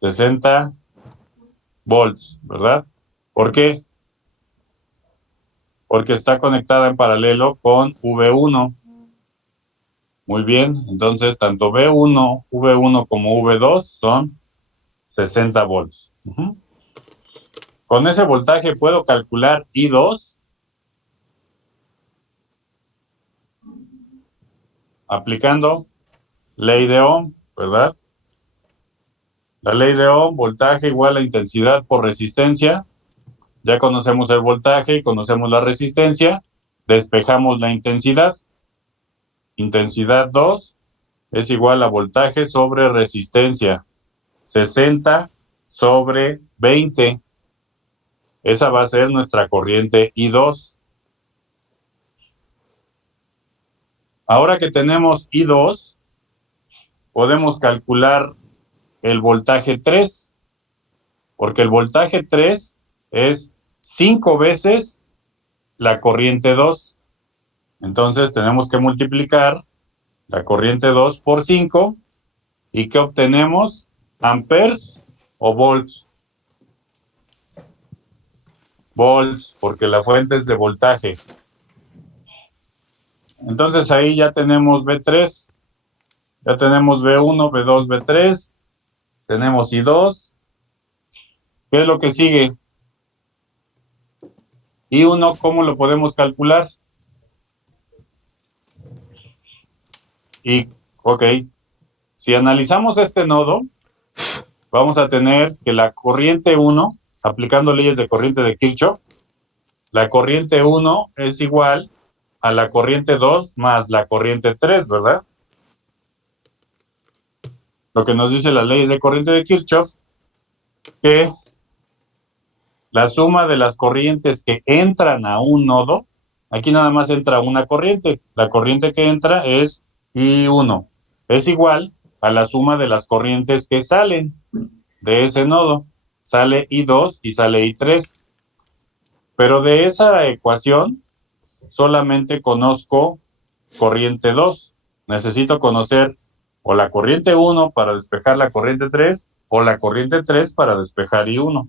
60 volts, ¿verdad? ¿Por qué? Porque está conectada en paralelo con V1. Muy bien, entonces tanto V1 como V2 son 60 volts. Con ese voltaje puedo calcular I2 aplicando ley de Ohm, ¿verdad? La ley de Ohm, voltaje igual a intensidad por resistencia. Ya conocemos el voltaje y conocemos la resistencia. Despejamos la intensidad. Intensidad 2 es igual a voltaje sobre resistencia. 60 sobre 20. Esa va a ser nuestra corriente I2. Ahora que tenemos I2, podemos calcular el voltaje 3, porque el voltaje 3 es 5 veces la corriente 2. Entonces tenemos que multiplicar la corriente 2 por 5. ¿Y qué obtenemos? ¿Amperes o volts? Volts, porque la fuente es de voltaje. Entonces ahí ya tenemos V3, ya tenemos V1, V2, V3, tenemos I2. ¿Qué es lo que sigue? I1, ¿cómo lo podemos calcular? Y, ok, si analizamos este nodo, vamos a tener que la corriente 1, aplicando leyes de corriente de Kirchhoff, la corriente 1 es igual a la corriente 2 más la corriente 3, ¿verdad? Lo que nos dice las leyes de corriente de Kirchhoff, que la suma de las corrientes que entran a un nodo, aquí nada más entra una corriente, la corriente que entra es I1, es igual a la suma de las corrientes que salen de ese nodo, sale I2 y sale I3, pero de esa ecuación solamente conozco corriente 2, necesito conocer o la corriente 1 para despejar la corriente 3 o la corriente 3 para despejar I1.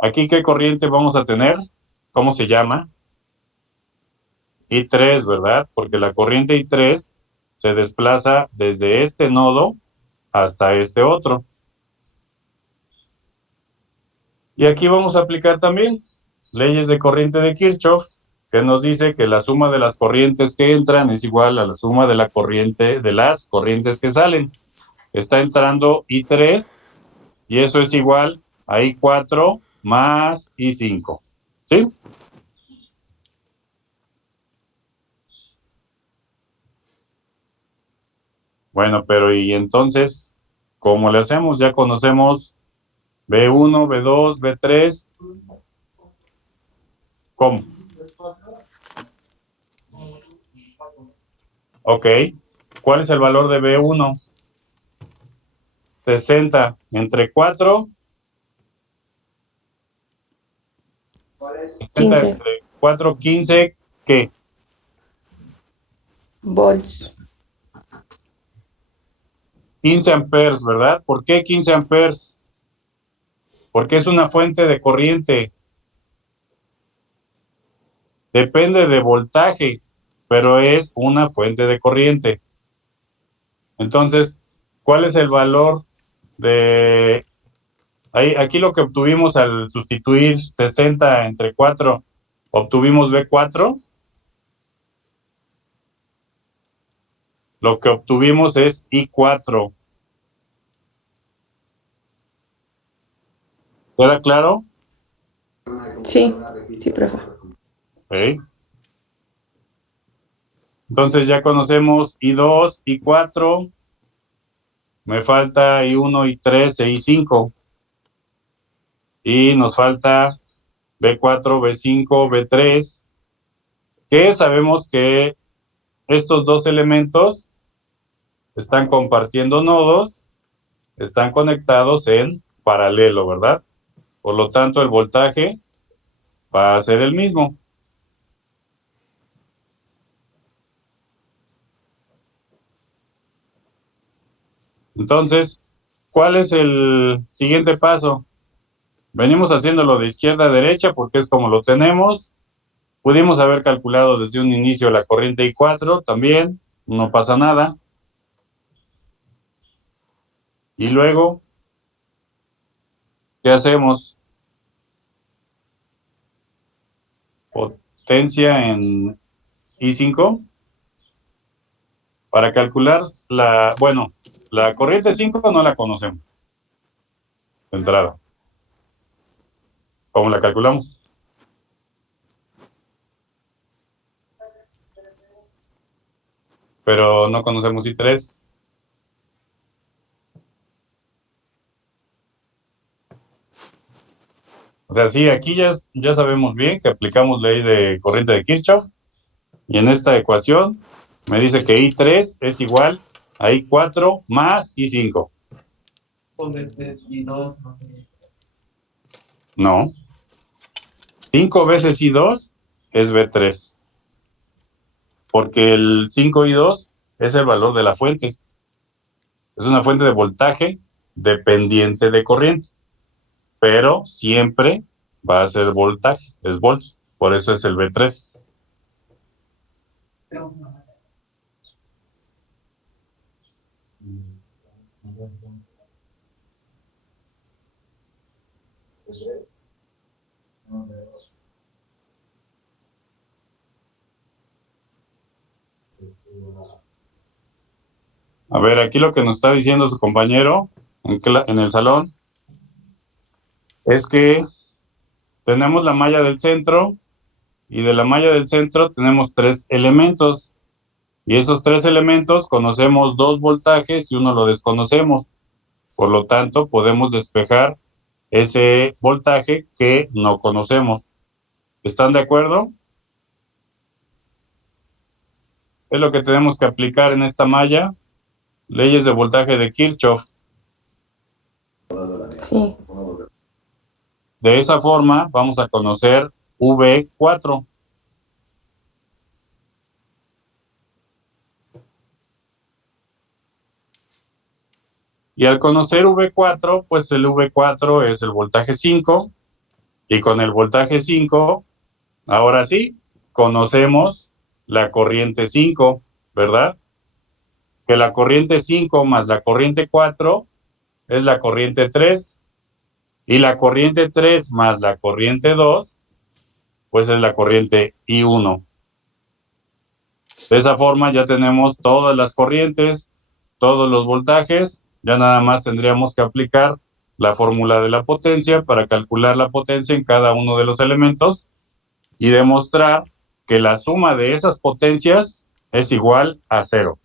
Aquí, ¿qué corriente vamos a tener? ¿Cómo se llama? I3, ¿verdad? Porque la corriente I3 se desplaza desde este nodo hasta este otro. Y aquí vamos a aplicar también leyes de corriente de Kirchhoff, que nos dice que la suma de las corrientes que entran es igual a la suma de la corriente de las corrientes que salen. Está entrando I3 y eso es igual a I4 más I5. ¿Sí? Bueno, pero y entonces, ¿cómo le hacemos? Ya conocemos B1, B2, B3. ¿Cómo? Ok. ¿Cuál es el valor de B1? 60 entre 4. 60 15 entre 4, 15, ¿qué? volts. 15 amperes, ¿verdad? ¿Por qué 15 amperes? Porque es una fuente de corriente. Depende de voltaje, pero es una fuente de corriente. Entonces, ¿cuál es el valor de... Aquí lo que obtuvimos al sustituir 60 entre 4, obtuvimos B4. Lo que obtuvimos es I4. ¿Queda claro? Sí, sí, profe. Okay. Entonces ya conocemos I2, I4. Me falta I1, I3 e I5. Y nos falta B4, B5, B3. Que sabemos que estos dos elementos están compartiendo nodos, están conectados en paralelo, ¿verdad? Por lo tanto, el voltaje va a ser el mismo. Entonces, ¿cuál es el siguiente paso? Venimos haciéndolo de izquierda a derecha porque es como lo tenemos. Pudimos haber calculado desde un inicio la corriente I4 también, no pasa nada. Y luego, ¿qué hacemos? Potencia en I5 para calcular la corriente 5 no la conocemos de entrada. ¿Cómo la calculamos? Pero no conocemos I3. O sea, sí, aquí ya sabemos bien que aplicamos ley de corriente de Kirchhoff y en esta ecuación me dice que I3 es igual a I4 más I5. Veces I2. No. 5 veces I2 es B3. Porque el 5I2 es el valor de la fuente. Es una fuente de voltaje dependiente de corriente. Pero siempre va a ser voltaje, es volts. Por eso es el B3. A ver, aquí lo que nos está diciendo su compañero en el salón es que tenemos la malla del centro y de la malla del centro tenemos 3 elementos. Y esos 3 elementos conocemos 2 voltajes y uno lo desconocemos. Por lo tanto, podemos despejar ese voltaje que no conocemos. ¿Están de acuerdo? Es lo que tenemos que aplicar en esta malla. Leyes de voltaje de Kirchhoff. Sí. De esa forma vamos a conocer V4. Y al conocer V4, pues el V4 es el voltaje 5. Y con el voltaje 5, ahora sí, conocemos la corriente 5, ¿verdad? Que la corriente 5 más la corriente 4 es la corriente 3. Y la corriente 3 más la corriente 2, pues es la corriente I1. De esa forma ya tenemos todas las corrientes, todos los voltajes, ya nada más tendríamos que aplicar la fórmula de la potencia para calcular la potencia en cada uno de los elementos y demostrar que la suma de esas potencias es igual a 0.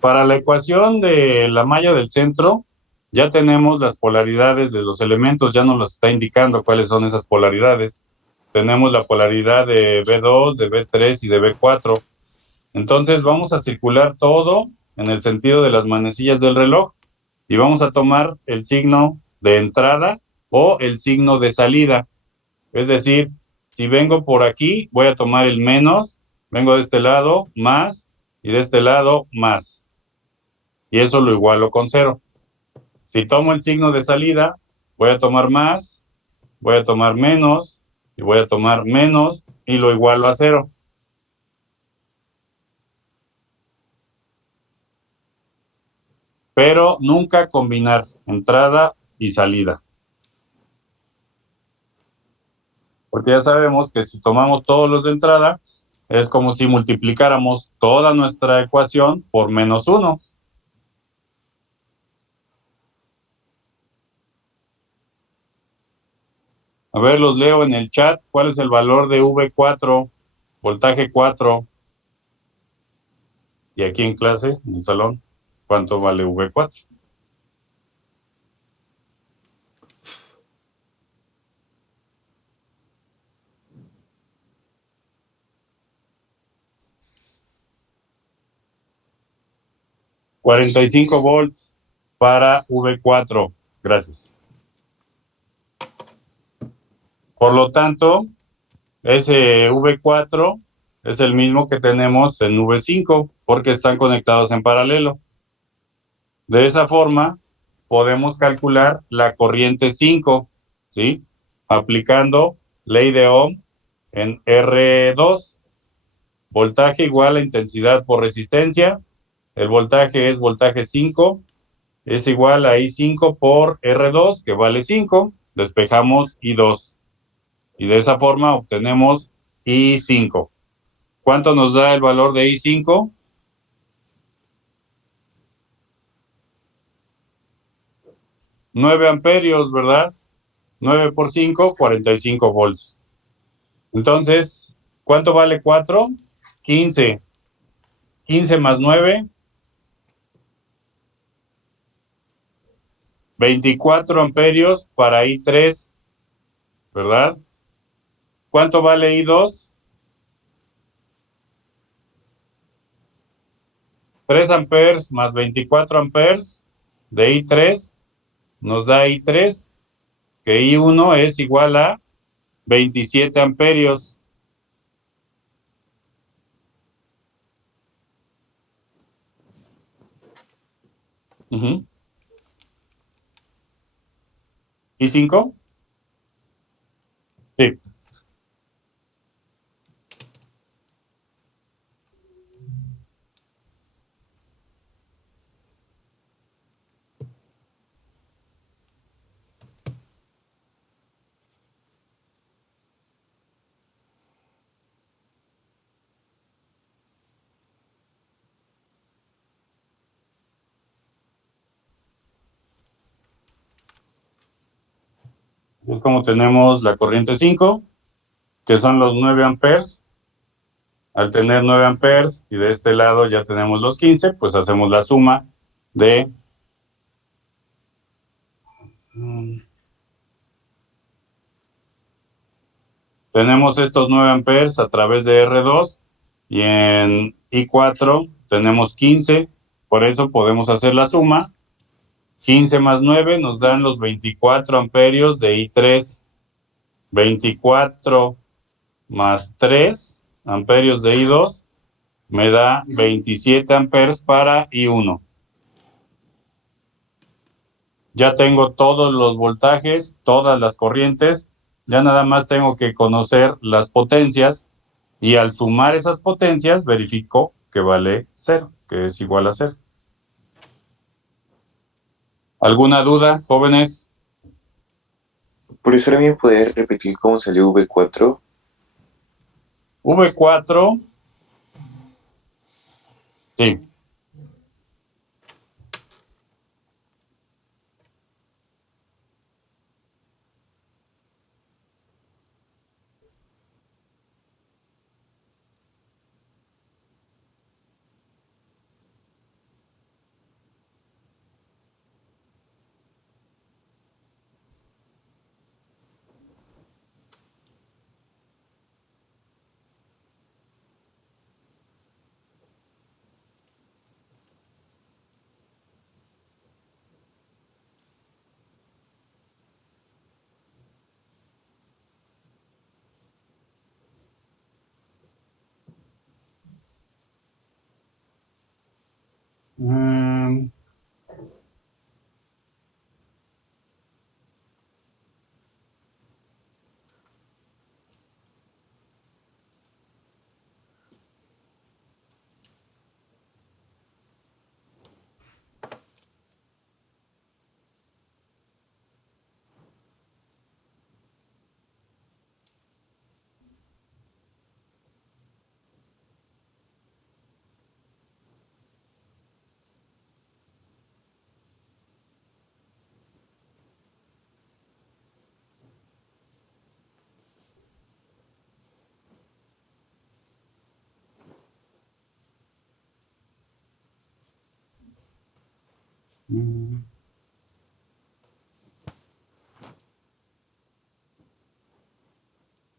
Para la ecuación de la malla del centro, ya tenemos las polaridades de los elementos, ya nos las está indicando cuáles son esas polaridades. Tenemos la polaridad de B2, de B3 y de B4. Entonces vamos a circular todo en el sentido de las manecillas del reloj y vamos a tomar el signo de entrada o el signo de salida. Es decir, si vengo por aquí, voy a tomar el menos, vengo de este lado, más, y de este lado, más. Y eso lo igualo con 0. Si tomo el signo de salida, voy a tomar más, voy a tomar menos, y voy a tomar menos, y lo igualo a 0. Pero nunca combinar entrada y salida. Porque ya sabemos que si tomamos todos los de entrada, es como si multiplicáramos toda nuestra ecuación por menos 1. A ver, los leo en el chat. ¿Cuál es el valor de V4, voltaje 4? Y aquí en clase, en el salón, ¿cuánto vale V4? 45 volts para V4. Gracias. Por lo tanto, ese V4 es el mismo que tenemos en V5 porque están conectados en paralelo. De esa forma, podemos calcular la corriente 5, ¿sí? Aplicando ley de Ohm en R2. Voltaje igual a intensidad por resistencia. El voltaje es voltaje 5. Es igual a I5 por R2, que vale 5. Despejamos I2. Y de esa forma obtenemos I5. ¿Cuánto nos da el valor de I5? 9 amperios, ¿verdad? 9 por 5, 45 volts. Entonces, ¿cuánto vale 4? 15. 15 más 9, 24 amperios para I3, ¿verdad? ¿Cuánto vale I2? 3 amperes más 24 amperes de I3 nos da I3, que I1 es igual a 27 amperios. ¿I5? Sí. Es como tenemos la corriente 5, que son los 9 amperes. Al tener 9 amperes y de este lado ya tenemos los 15, pues hacemos la suma de... Tenemos estos 9 amperes a través de R2 y en I4 tenemos 15, por eso podemos hacer la suma. 15 más 9 nos dan los 24 amperios de I3. 24 más 3 amperios de I2 me da 27 amperes para I1. Ya tengo todos los voltajes, todas las corrientes, ya nada más tengo que conocer las potencias y al sumar esas potencias verifico que vale 0, que es igual a 0. ¿Alguna duda, jóvenes? Profesor, ¿me puede repetir cómo salió V4? V4, sí.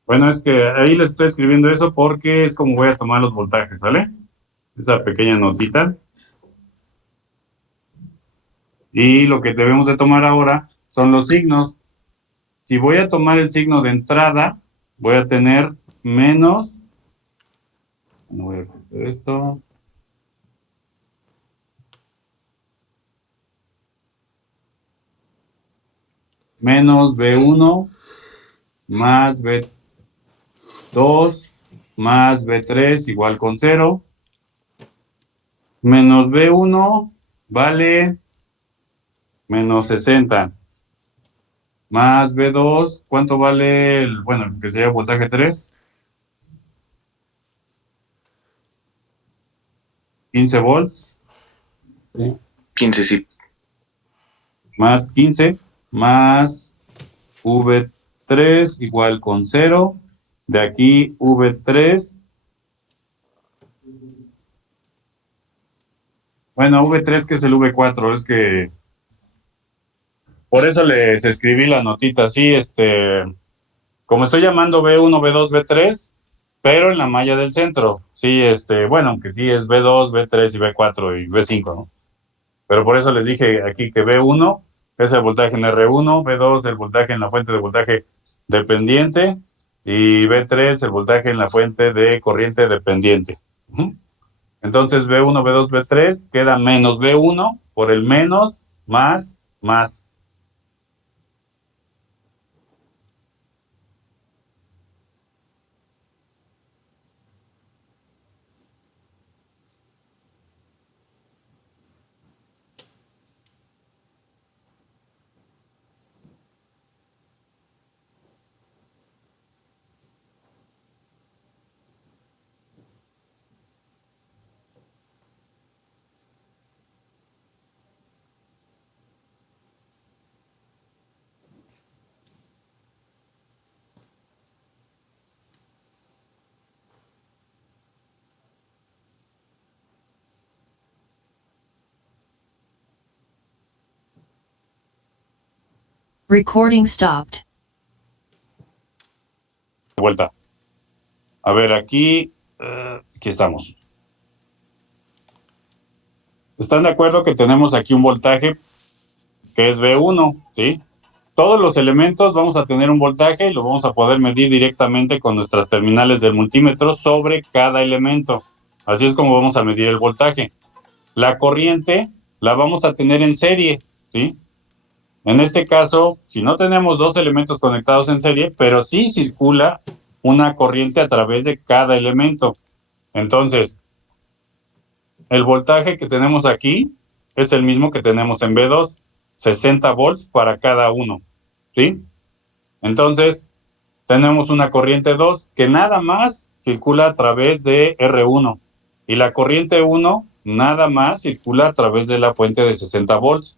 Bueno, es que ahí les estoy escribiendo eso porque es como voy a tomar los voltajes, ¿sale? Esa pequeña notita. Y lo que debemos de tomar ahora son los signos. Si voy a tomar el signo de entrada, voy a tener menos, no voy a hacer esto, menos B1 más B2 más B3 igual con 0, menos B1 vale menos 60, más B2, ¿cuánto vale el, bueno, el que sería voltaje 3? 15 volts. 15, sí. Más 15, más V3 igual con 0. De aquí V3. Bueno, V3 que es el V4, es que por eso les escribí la notita así, como estoy llamando B1, B2, B3, pero en la malla del centro. Sí, bueno, aunque sí es B2, B3 y B4 y B5, ¿no? Pero por eso les dije aquí que B1 es el voltaje en R1, B2 el voltaje en la fuente de voltaje dependiente y B3 el voltaje en la fuente de corriente dependiente. Entonces B1, B2, B3 queda menos B1 por el menos más. Recording stopped. De vuelta. A ver, aquí estamos. ¿Están de acuerdo que tenemos aquí un voltaje que es B1, ¿sí? Todos los elementos vamos a tener un voltaje y lo vamos a poder medir directamente con nuestras terminales del multímetro sobre cada elemento. Así es como vamos a medir el voltaje. La corriente la vamos a tener en serie, ¿sí? En este caso, si no tenemos dos elementos conectados en serie, pero sí circula una corriente a través de cada elemento. Entonces, el voltaje que tenemos aquí es el mismo que tenemos en B2, 60 volts para cada uno, ¿sí? Entonces, tenemos una corriente 2 que nada más circula a través de R1 y la corriente 1 nada más circula a través de la fuente de 60 volts.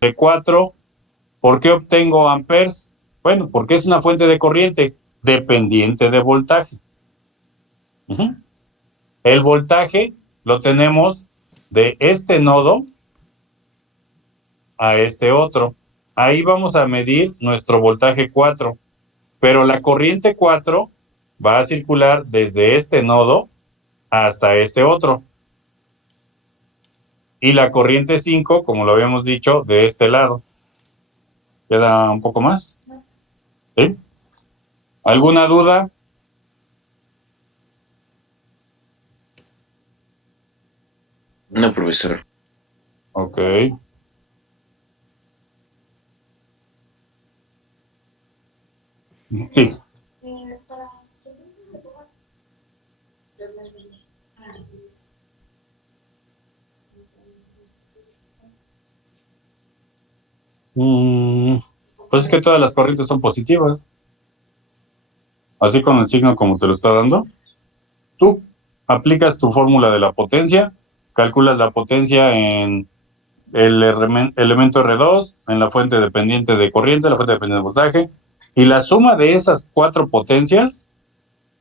De 4, ¿por qué obtengo amperes? Bueno, porque es una fuente de corriente dependiente de voltaje. El voltaje lo tenemos de este nodo a este otro. Ahí vamos a medir nuestro voltaje 4, pero la corriente 4 va a circular desde este nodo hasta este otro. Y la corriente 5, como lo habíamos dicho, de este lado. ¿Queda un poco más? ¿Sí? ¿Alguna duda? No, profesor. Ok. Sí. Pues es que todas las corrientes son positivas. Así con el signo como te lo está dando. Tú aplicas tu fórmula de la potencia, calculas la potencia en el elemento R2, en la fuente dependiente de corriente, la fuente dependiente de voltaje, y la suma de esas 4 potencias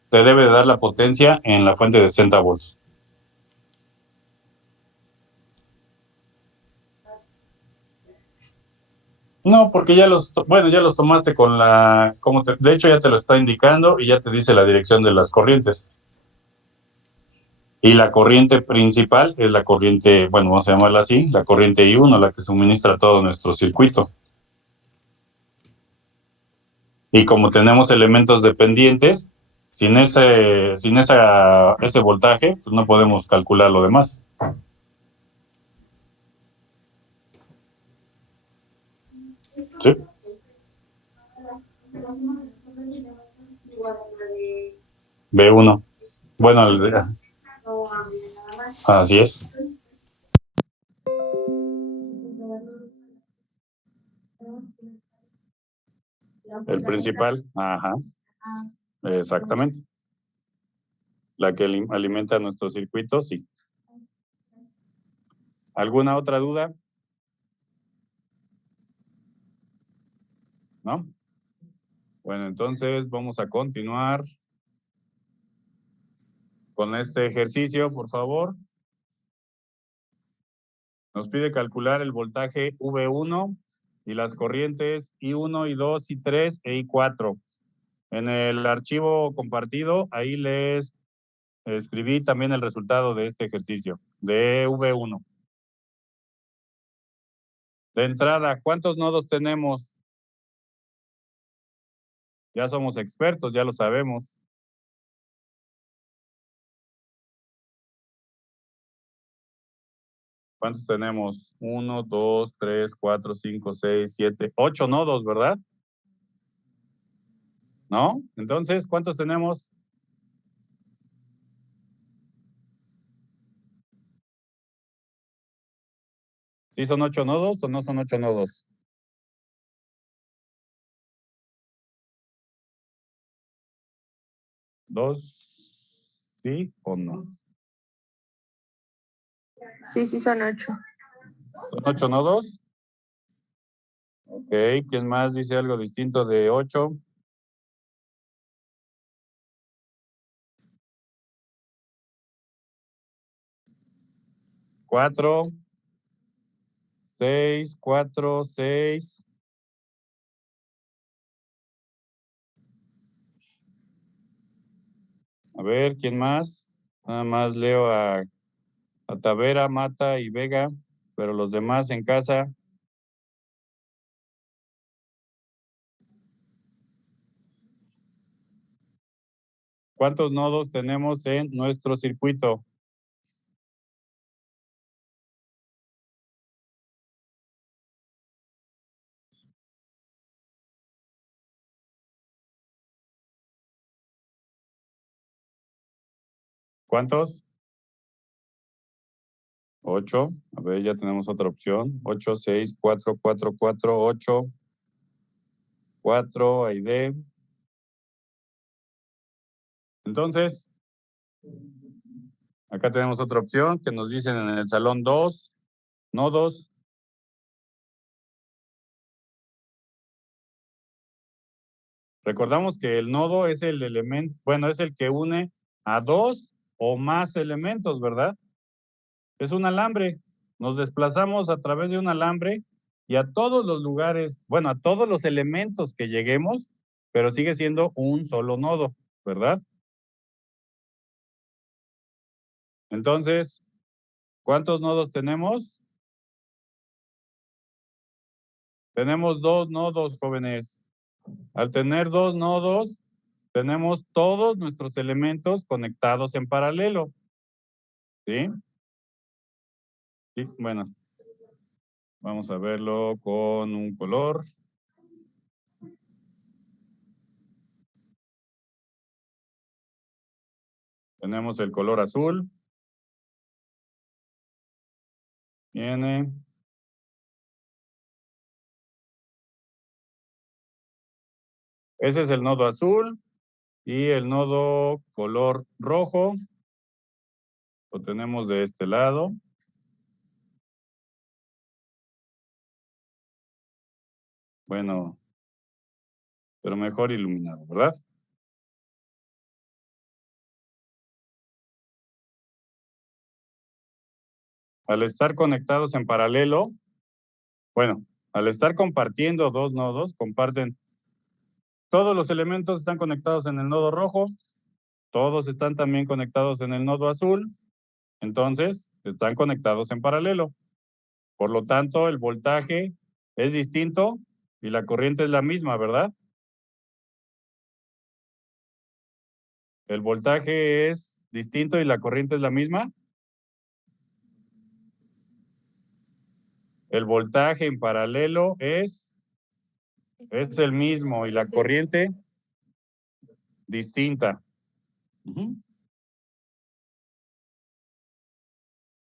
te debe dar la potencia en la fuente de 60 volts. No, porque ya los tomaste con la, de hecho ya te lo está indicando y ya te dice la dirección de las corrientes. Y la corriente principal es la corriente, bueno, vamos a llamarla así, la corriente I1, la que suministra todo nuestro circuito. Y como tenemos elementos dependientes, sin ese voltaje, pues no podemos calcular lo demás. ¿Sí? B1. Bueno, así es. El principal, ajá, exactamente. La que alimenta nuestro circuito, sí. ¿Alguna otra duda? ¿No? Bueno, entonces vamos a continuar con este ejercicio, por favor. Nos pide calcular el voltaje V1 y las corrientes I1, I2, I3 e I4. En el archivo compartido, ahí les escribí también el resultado de este ejercicio, de V1. De entrada, ¿cuántos nodos tenemos? Ya somos expertos, ya lo sabemos. ¿Cuántos tenemos? 1, 2, 3, 4, 5, 6, 7, 8 nodos, ¿verdad? ¿No? Entonces, ¿cuántos tenemos? ¿Sí son 8 nodos o no son 8 nodos? ¿Dos? ¿Sí o no? Sí, son 8. ¿Son 8 nodos? Ok, ¿quién más dice algo distinto de 8? ¿4? 6, 4, 6. A ver, ¿quién más? Nada más leo a Tavera, Mata y Vega, pero los demás en casa. ¿Cuántos nodos tenemos en nuestro circuito? ¿Cuántos? 8. A ver, ya tenemos otra opción. 8, 6, 4, 4, 4, 8. 4, Aide. Entonces, acá tenemos otra opción que nos dicen en el salón 2 nodos. Recordamos que el nodo es el elemento, bueno, es el que une a 2 o más elementos, ¿verdad? Es un alambre. Nos desplazamos a través de un alambre y a todos los lugares, bueno, a todos los elementos que lleguemos, pero sigue siendo un solo nodo, ¿verdad? Entonces, ¿cuántos nodos tenemos? Tenemos 2 nodos, jóvenes. Al tener 2 nodos, tenemos todos nuestros elementos conectados en paralelo. ¿Sí? Sí, bueno. Vamos a verlo con un color. Tenemos el color azul. Viene. Ese es el nodo azul. Y el nodo color rojo lo tenemos de este lado. Bueno, pero mejor iluminado, ¿verdad? Al estar conectados en paralelo, bueno, al estar compartiendo dos nodos, comparten, todos los elementos están conectados en el nodo rojo, todos están también conectados en el nodo azul, entonces están conectados en paralelo. Por lo tanto, el voltaje es distinto y la corriente es la misma, ¿verdad? El voltaje es distinto y la corriente es la misma. El voltaje en paralelo es el mismo y la corriente distinta.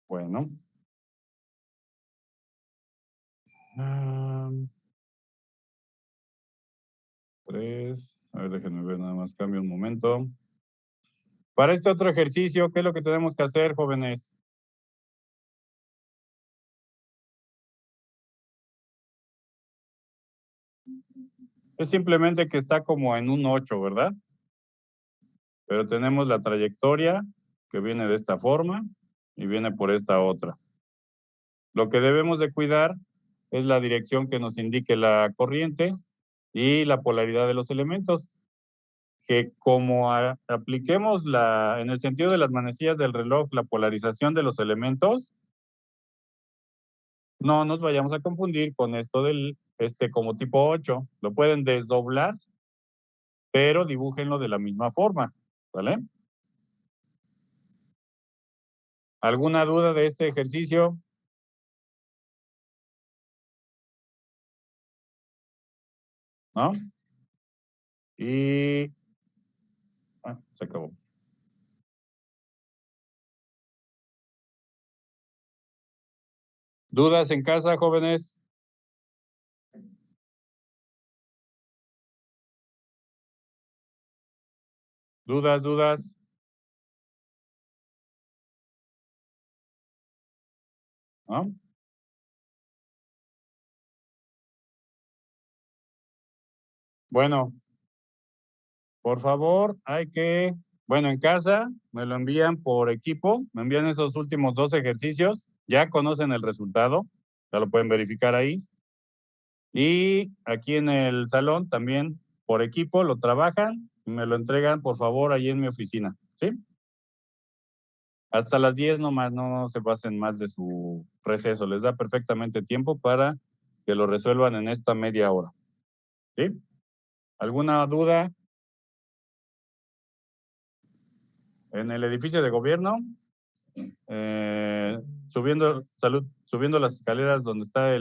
Bueno. Tres. A ver, déjenme ver nada más, cambio un momento. Para este otro ejercicio, ¿qué es lo que tenemos que hacer, jóvenes? Es simplemente que está como en un 8, ¿verdad? Pero tenemos la trayectoria que viene de esta forma y viene por esta otra. Lo que debemos de cuidar es la dirección que nos indique la corriente y la polaridad de los elementos. Que como apliquemos en el sentido de las manecillas del reloj, la polarización de los elementos, no nos vayamos a confundir con esto del como tipo 8. Lo pueden desdoblar, pero dibújenlo de la misma forma, ¿vale? ¿Alguna duda de este ejercicio? ¿No? Y se acabó. ¿Dudas en casa, jóvenes? ¿Dudas? ¿No? Bueno, por favor, bueno, en casa me lo envían por equipo, me envían esos últimos 2 ejercicios, ya conocen el resultado, ya lo pueden verificar ahí. Y aquí en el salón también por equipo lo trabajan y me lo entregan, por favor, ahí en mi oficina, ¿sí? Hasta las 10 nomás, no se pasen más de su receso, les da perfectamente tiempo para que lo resuelvan en esta media hora, ¿sí? ¿Alguna duda? En el edificio de gobierno, subiendo las escaleras donde está